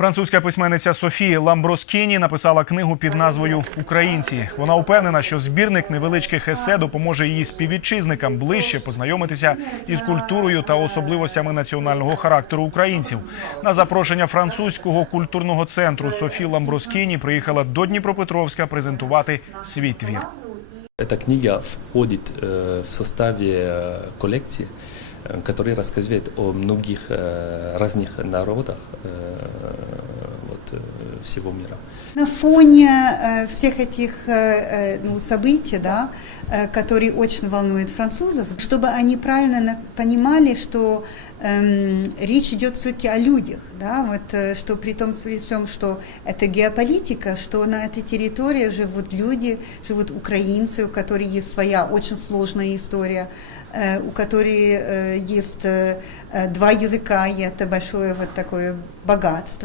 Французька письменниця Софія Ламброскіні написала книгу під назвою Українці. Вона упевнена, що збірник невеличких есе допоможе її співвітчизникам ближче познайомитися із культурою та особливостями національного характеру українців. На запрошення французького культурного центру Софі Ламброскіні приїхала до Дніпропетровська презентувати свій твір. Эта книга входит э, в составе э, коллекции, э, которая рассказывает о многих э, разных народах э, вот, э, всего мира. На фоне э, всех этих э, э, ну, событий, да, которые очень волнуют французов, чтобы они правильно понимали, что эм, речь идет все-таки о людях, да, вот, что при том, при всем, что это геополитика, что на этой территории живут люди, живут украинцы, у которых есть своя очень сложная история, э, у которых э, есть э, два языка, и это большое вот такое богатство.